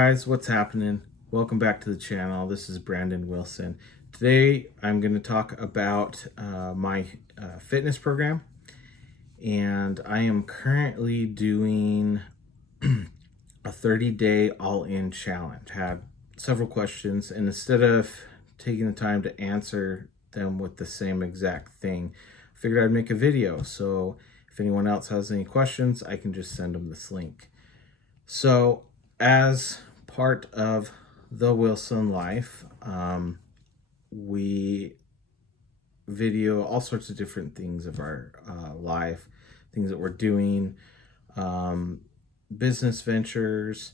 guys, what's happening? Welcome back to the channel. This is Brandon Wilson. Today I'm going to talk about my fitness program, and I am currently doing a 30-day all-in challenge. Had several questions, and instead of taking the time to answer them with the same exact thing, I figured I'd make a video. So if anyone else has any questions, I can just send them this link. So as part of the Wilson life, we video all sorts of different things of our life, things that we're doing, business ventures.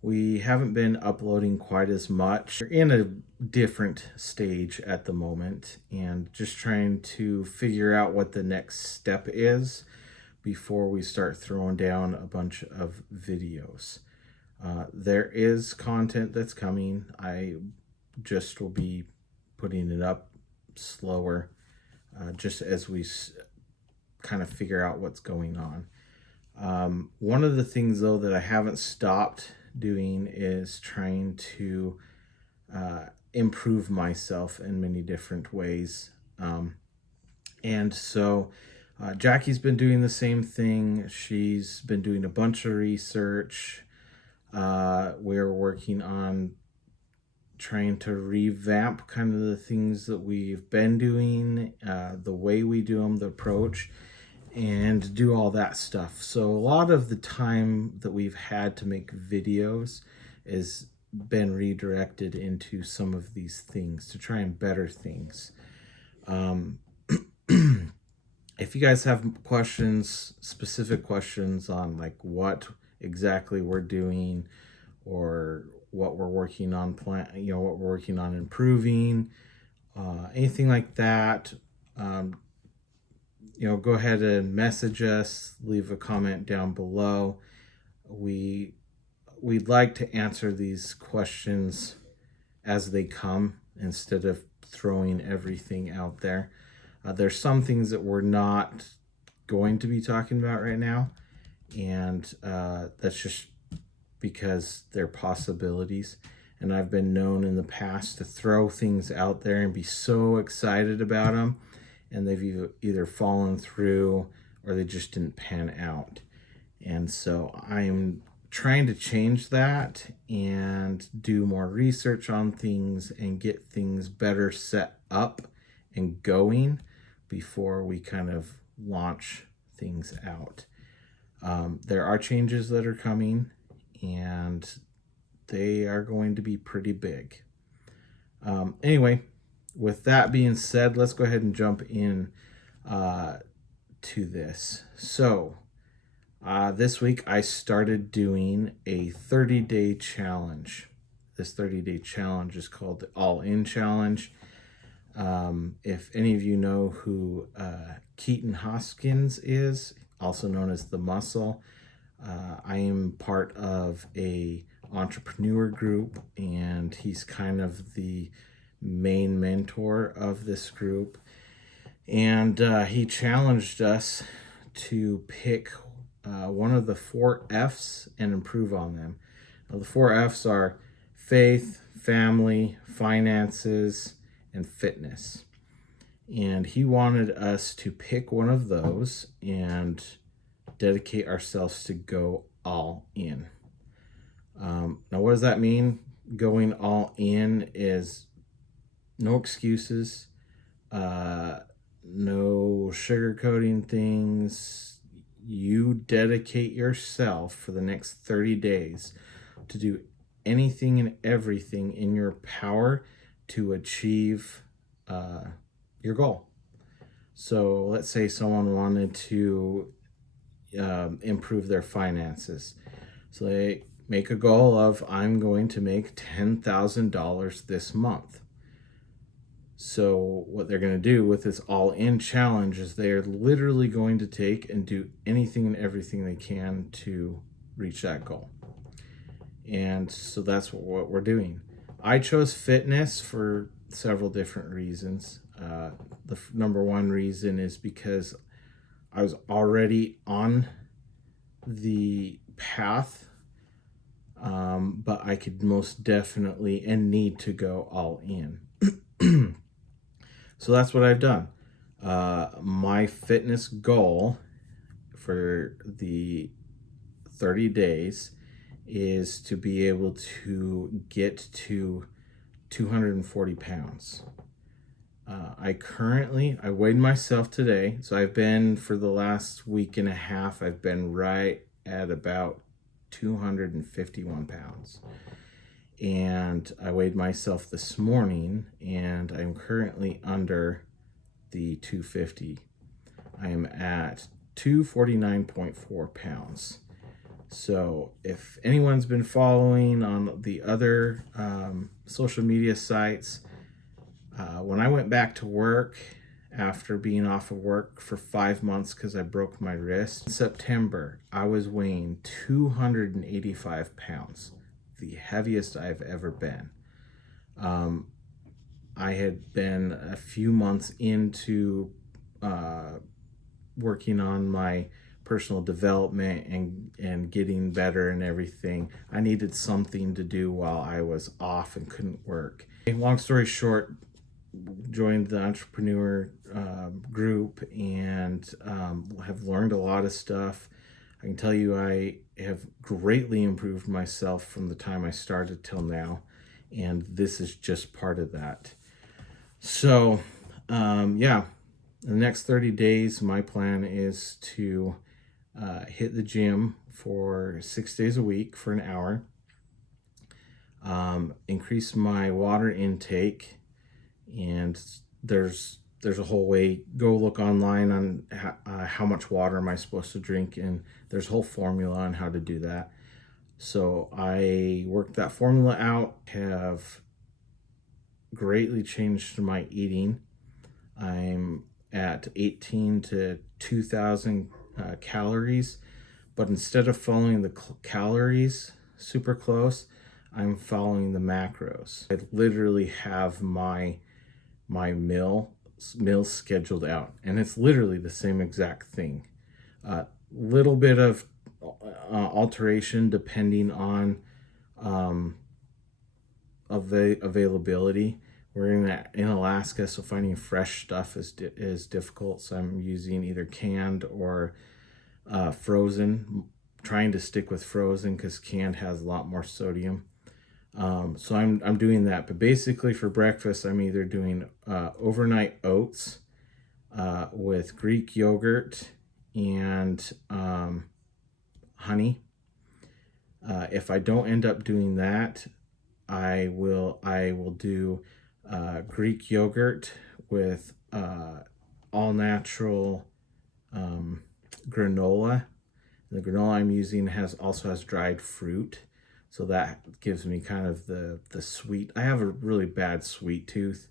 We haven't been uploading quite as much. We're in a different stage at the moment and just trying to figure out what the next step is before we start throwing down a bunch of videos. There is content that's coming. I just will be putting it up slower, just as we kind of figure out what's going on. One of the things, though, that I haven't stopped doing is trying to improve myself in many different ways. And so Jackie's been doing the same thing. She's been doing a bunch of research. We're working on trying to revamp kind of the things that we've been doing, the way we do them, the approach, and do all that stuff. So a lot of the time that we've had to make videos has been redirected into some of these things to try and better things. If you guys have questions, specific questions on like what exactly we're doing or what we're working on what we're working on improving, anything like that, go ahead and message us, leave a comment down below. We'd like to answer these questions as they come instead of throwing everything out there. There's some things that we're not going to be talking about right now, and that's just because they're possibilities. And I've been known in the past to throw things out there and be so excited about them, and they've either fallen through or they just didn't pan out. And so I'm trying to change that and do more research on things and get things better set up and going before we kind of launch things out. There are changes that are coming, and they are going to be pretty big. Anyway, with that being said, let's go ahead and jump in to this. So this week I started doing a 30-day challenge. This 30-day challenge is called the All-In Challenge. If any of you know who Keaton Hoskins is, also known as The Muscle, I am part of a entrepreneur group, and he's kind of the main mentor of this group. And he challenged us to pick one of the 4 F's and improve on them. Now, the 4 F's are faith, family, finances, and fitness. And he wanted us to pick one of those and dedicate ourselves to go all in. Now, what does that mean? Going all in is no excuses, no sugarcoating things. You dedicate yourself for the next 30 days to do anything and everything in your power to achieve your goal. So let's say someone wanted to improve their finances. So they make a goal of, I'm going to make $10,000 this month. So what they're going to do with this all-in challenge is they're literally going to take and do anything and everything they can to reach that goal. And so that's what we're doing. I chose fitness for several different reasons. The number one reason is because I was already on the path but I could most definitely and need to go all in. So that's what I've done. My fitness goal for the 30 days is to be able to get to 240 pounds. I weighed myself today. So I've been, for the last week and a half, I've been right at about 251 pounds. And I weighed myself this morning, and I'm currently under the 250. I am at 249.4 pounds. So if anyone's been following on the other social media sites, when I went back to work after being off of work for 5 months because I broke my wrist, in September, I was weighing 285 pounds, the heaviest I've ever been. I had been a few months into working on my personal development and getting better and everything. I needed something to do while I was off and couldn't work. Long story short, joined the entrepreneur group and have learned a lot of stuff. I can tell you I have greatly improved myself from the time I started till now, and this is just part of that. So yeah, the next 30 days, my plan is to hit the gym for 6 days a week for an hour, increase my water intake, and there's a whole way. Go look online on how much water am I supposed to drink, and there's a whole formula on how to do that. So I worked that formula out, have greatly changed my eating. I'm at 18 to 2,000 calories, but instead of following the calories super close, I'm following the macros. I literally have my meal scheduled out, and it's literally the same exact thing. Little bit of alteration depending on availability. We're in Alaska, so finding fresh stuff is difficult. So I'm using either canned or frozen. Trying to stick with frozen because canned has a lot more sodium. So I'm doing that. But basically for breakfast, I'm either doing overnight oats with Greek yogurt and honey. If I don't end up doing that, I will do Greek yogurt with all natural granola. The granola I'm using also has dried fruit, so that gives me kind of the sweet. I have a really bad sweet tooth.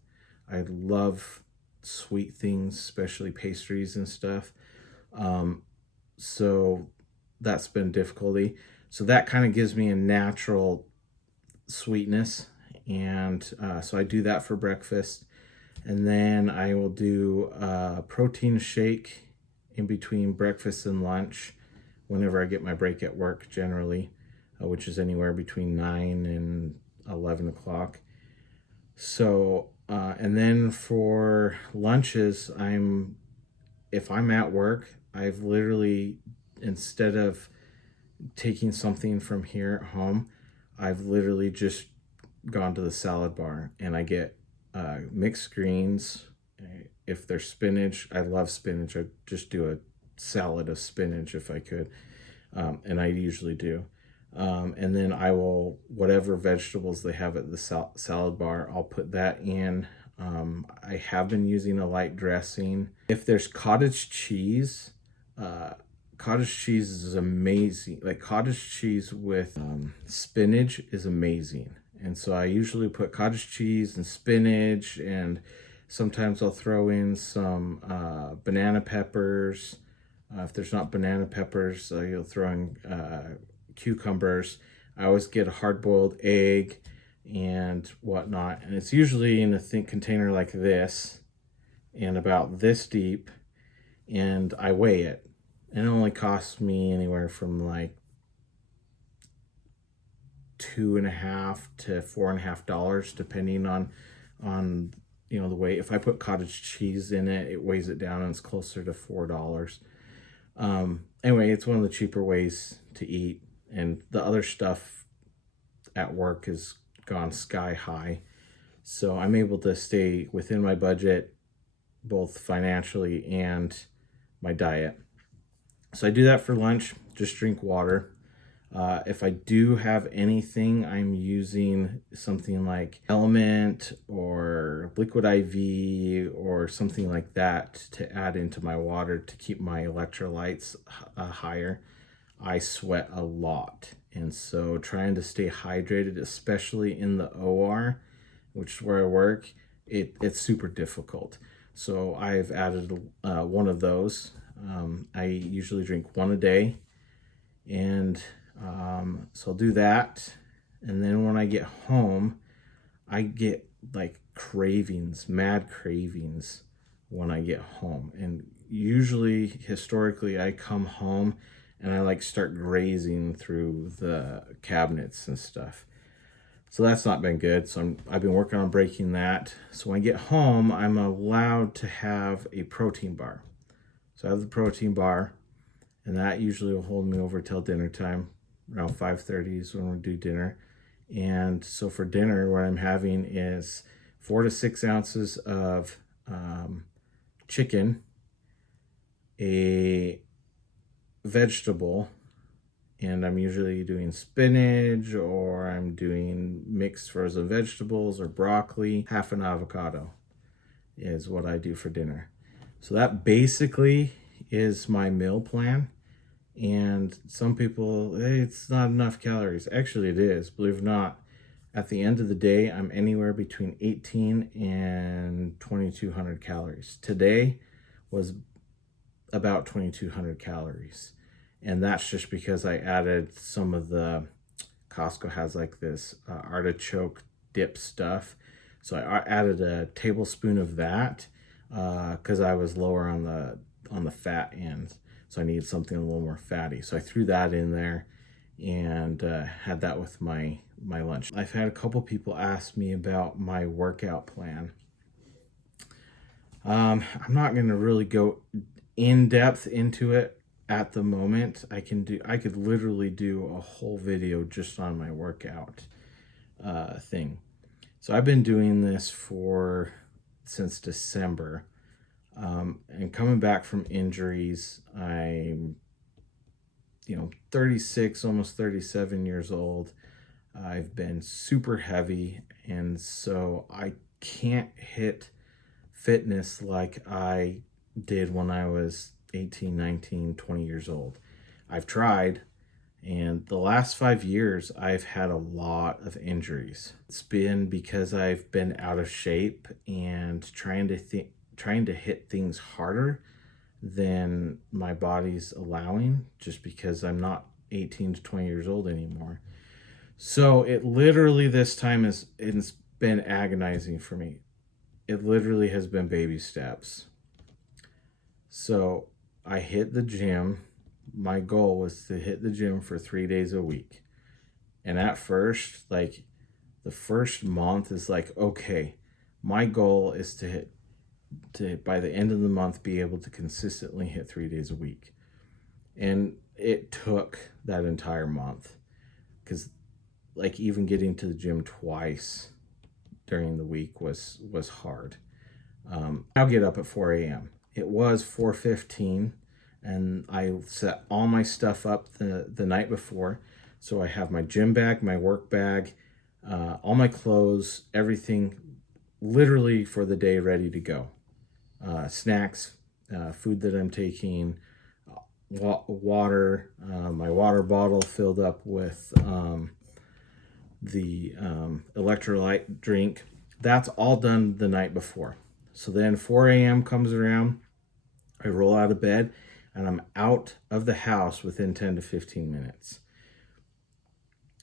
I love sweet things, especially pastries and stuff. So that's been difficulty. So that kind of gives me a natural sweetness, and so I do that for breakfast, and then I will do a protein shake in between breakfast and lunch whenever I get my break at work, generally, which is anywhere between 9 and 11 o'clock. So and then for lunches, if I'm at work, I've literally, instead of taking something from here at home, I've literally just gone to the salad bar, and I get mixed greens. If there's spinach, I love spinach. I just do a salad of spinach if I could, and I usually do. And then I will, whatever vegetables they have at the salad bar, I'll put that in. I have been using a light dressing. If there's cottage cheese is amazing. Like cottage cheese with spinach is amazing. And so I usually put cottage cheese and spinach, and sometimes I'll throw in some banana peppers. If there's not banana peppers, you'll throw in cucumbers. I always get a hard-boiled egg and whatnot. And it's usually in a thin container like this and about this deep, and I weigh it. And it only costs me anywhere from like $2.50 to $4.50, depending on the weight. If I put cottage cheese in it, it weighs it down and it's closer to $4. Anyway, it's one of the cheaper ways to eat, and the other stuff at work has gone sky high. So I'm able to stay within my budget, both financially and my diet. So I do that for lunch, just drink water. If I do have anything, I'm using something like Element or Liquid IV or something like that to add into my water to keep my electrolytes higher. I sweat a lot, and so trying to stay hydrated, especially in the OR, which is where I work, it's super difficult. So I've added one of those. I usually drink one a day, and so I'll do that. And then when I get home, I get like cravings, mad cravings when I get home. And usually, historically, I come home and I like start grazing through the cabinets and stuff. So that's not been good. So I've been working on breaking that. So when I get home, I'm allowed to have a protein bar. So I have the protein bar, and that usually will hold me over till dinner time. Around 5:30 is when we do dinner. And so for dinner, what I'm having is 4 to 6 ounces of chicken, a vegetable, and I'm usually doing spinach, or I'm doing mixed frozen vegetables or broccoli. Half an avocado is what I do for dinner. So that basically is my meal plan. And some people, hey, it's not enough calories. Actually, it is, believe it or not. At the end of the day, I'm anywhere between 18 and 2,200 calories. Today was about 2,200 calories. And that's just because I added some of the, Costco has like this artichoke dip stuff. So I added a tablespoon of that because I was lower on the fat end. So I needed something a little more fatty. So I threw that in there and had that with my lunch. I've had a couple people ask me about my workout plan. I'm not going to really go in depth into it at the moment. I could literally do a whole video just on my workout thing. So I've been doing this since December. And coming back from injuries, I'm 36, almost 37 years old. I've been super heavy, and so I can't hit fitness like I did when I was 18, 19, 20 years old. I've tried, and the last 5 years I've had a lot of injuries. It's been because I've been out of shape and trying to hit things harder than my body's allowing, just because I'm not 18 to 20 years old anymore. So it literally, this time it's been agonizing for me. It literally has been baby steps. So I hit the gym. My goal was to hit the gym for 3 days a week. And at first, like the first month is like, okay, my goal is to by the end of the month be able to consistently hit 3 days a week. And it took that entire month, because like even getting to the gym twice during the week was hard. I'll get up at 4 a.m. It was 4:15, and I set all my stuff up the night before. So I have my gym bag, my work bag, all my clothes, everything literally for the day ready to go. Snacks, food that I'm taking, water, my water bottle filled up with the electrolyte drink. That's all done the night before. So then 4 a.m. comes around, I roll out of bed, and I'm out of the house within 10 to 15 minutes.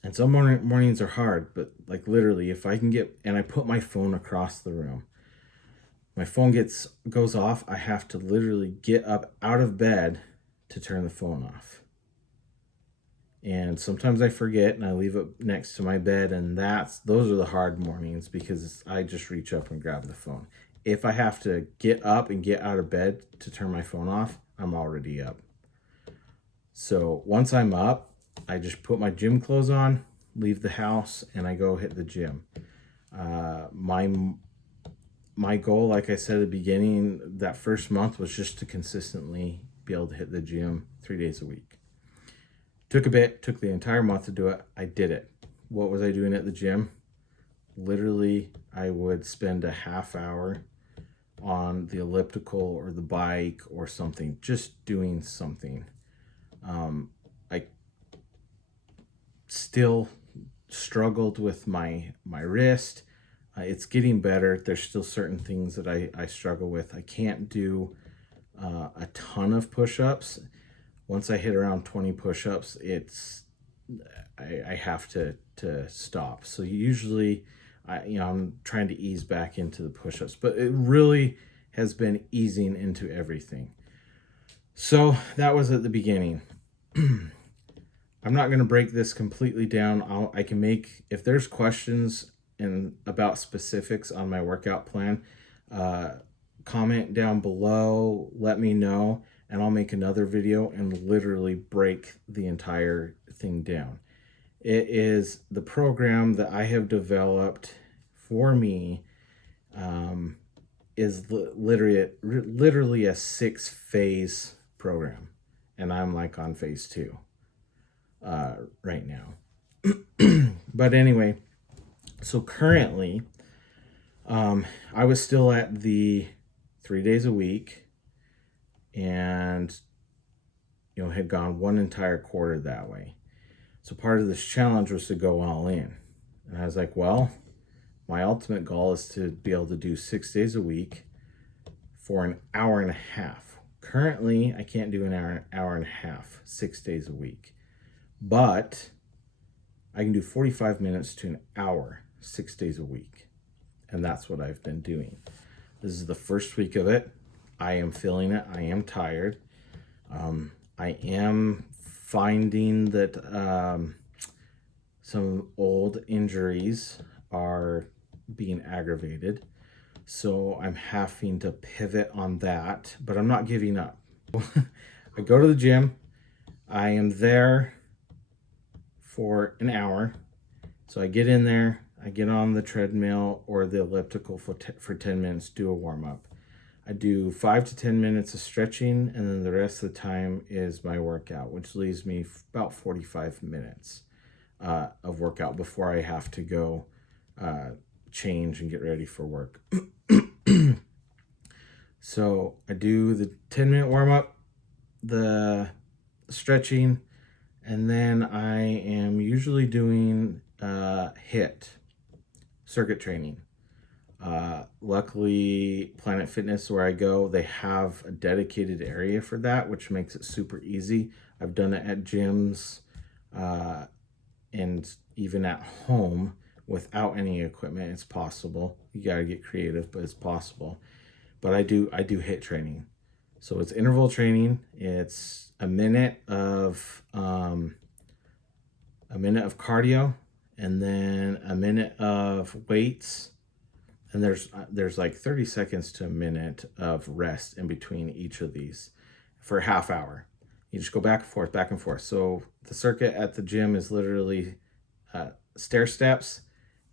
And some mornings are hard, but like literally, if I can and I put my phone across the room. My phone goes off, I have to literally get up out of bed to turn the phone off. And sometimes I forget and I leave it next to my bed, and those are the hard mornings because I just reach up and grab the phone. If I have to get up and get out of bed to turn my phone off, I'm already up. So once I'm up, I just put my gym clothes on, leave the house, and I go hit the gym. My goal, like I said at the beginning, that first month was just to consistently be able to hit the gym 3 days a week. Took the entire month to do it. I did it. What was I doing at the gym? Literally, I would spend a half hour on the elliptical or the bike or something, just doing something. I still struggled with my wrist. It's getting better. There's still certain things that I struggle with. I can't do a ton of push-ups. Once I hit around 20 push-ups, I have to stop. So usually, I'm trying to ease back into the push-ups, but it really has been easing into everything. So that was at the beginning. I'm not going to break this completely down. I can make, if there's questions about specifics on my workout plan, comment down below, let me know, and I'll make another video and literally break the entire thing down. It is the program that I have developed for me, is literally a 6-phase program, and I'm like on phase 2 right now. But anyway, so currently, I was still at the 3 days a week, and had gone one entire quarter that way. So part of this challenge was to go all in, and I was like, well, my ultimate goal is to be able to do 6 days a week for an hour and a half. Currently, I can't do an hour and a half 6 days a week, but I can do 45 minutes to an hour 6 days a week. And that's what I've been doing. This is the first week of it. I am feeling it. I am tired. I am finding that some old injuries are being aggravated. So I'm having to pivot on that, but I'm not giving up. I go to the gym. I am there for an hour. So I get in there, I get on the treadmill or the elliptical for 10 minutes, do a warm up. I do 5 to 10 minutes of stretching, and then the rest of the time is my workout, which leaves me about 45 minutes of workout before I have to go change and get ready for work. So I do the 10-minute warm up, the stretching, and then I am usually doing HIIT, circuit training. Luckily, Planet Fitness, where I go, they have a dedicated area for that, which makes it super easy. I've done it at gyms and even at home without any equipment. It's possible. You got to get creative, but it's possible. But I do HIIT training. So it's interval training. It's a minute of cardio, and then a minute of weights, and there's like 30 seconds to a minute of rest in between each of these for a half hour. You just go back and forth. So the circuit at the gym is literally stair steps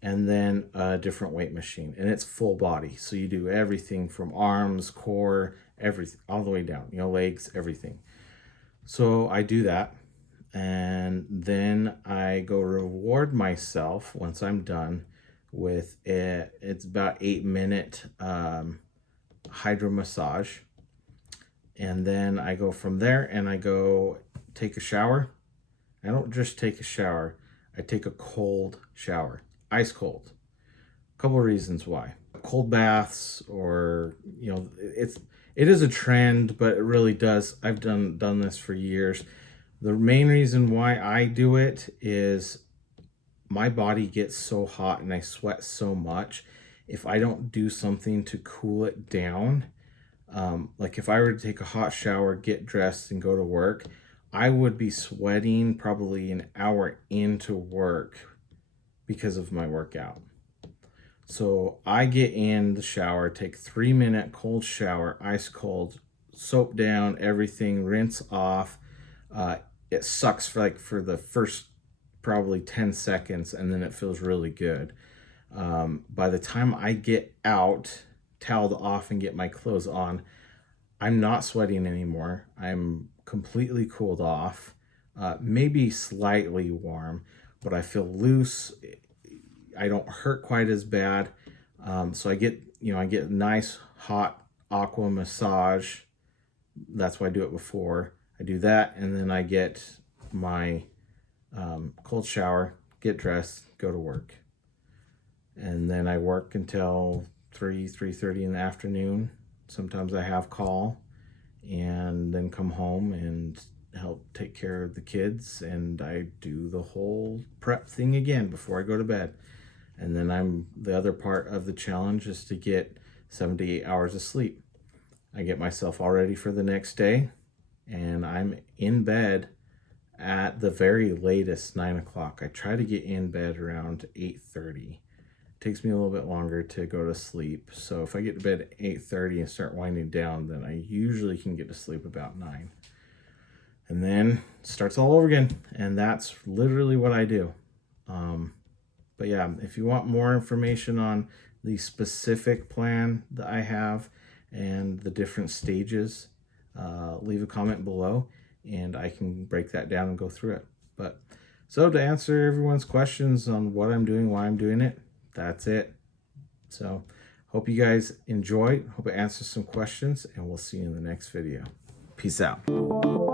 and then a different weight machine, and it's full body. So you do everything from arms, core, everything, all the way down, legs, everything. So I do that, and then I go reward myself once I'm done with it. It's about 8-minute hydro massage, and then I go from there and I go take a shower. I don't just take a shower, I take a cold shower, ice cold. A couple of reasons why. Cold baths, or it is a trend, but it really does. I've done this for years. The main reason why I do it is my body gets so hot and I sweat so much. If I don't do something to cool it down, like if I were to take a hot shower, get dressed, and go to work, I would be sweating probably an hour into work because of my workout. So I get in the shower, take 3-minute cold shower, ice cold, soap down, everything, rinse off. It sucks for the first probably 10 seconds, and then it feels really good. By the time I get out, toweled off, and get my clothes on, I'm not sweating anymore. I'm completely cooled off, maybe slightly warm, but I feel loose. I don't hurt quite as bad. So I get a nice hot aqua massage. That's why I do it before. I do that, and then I get my cold shower, get dressed, go to work. And then I work until 3:30 in the afternoon. Sometimes I have call, and then come home and help take care of the kids, and I do the whole prep thing again before I go to bed. And then the other part of the challenge is to get 7 to 8 hours of sleep. I get myself all ready for the next day, and I'm in bed at the very latest 9 o'clock. I try to get in bed around 8:30. It takes me a little bit longer to go to sleep. So if I get to bed at 8:30 and start winding down, then I usually can get to sleep about 9. And then it starts all over again. And that's literally what I do. But yeah, if you want more information on the specific plan that I have and the different stages, leave a comment below and I can break that down and go through it. But so to answer everyone's questions on what I'm doing, why I'm doing it, that's it. So hope you guys enjoy. Hope it answers some questions, and we'll see you in the next video. Peace out.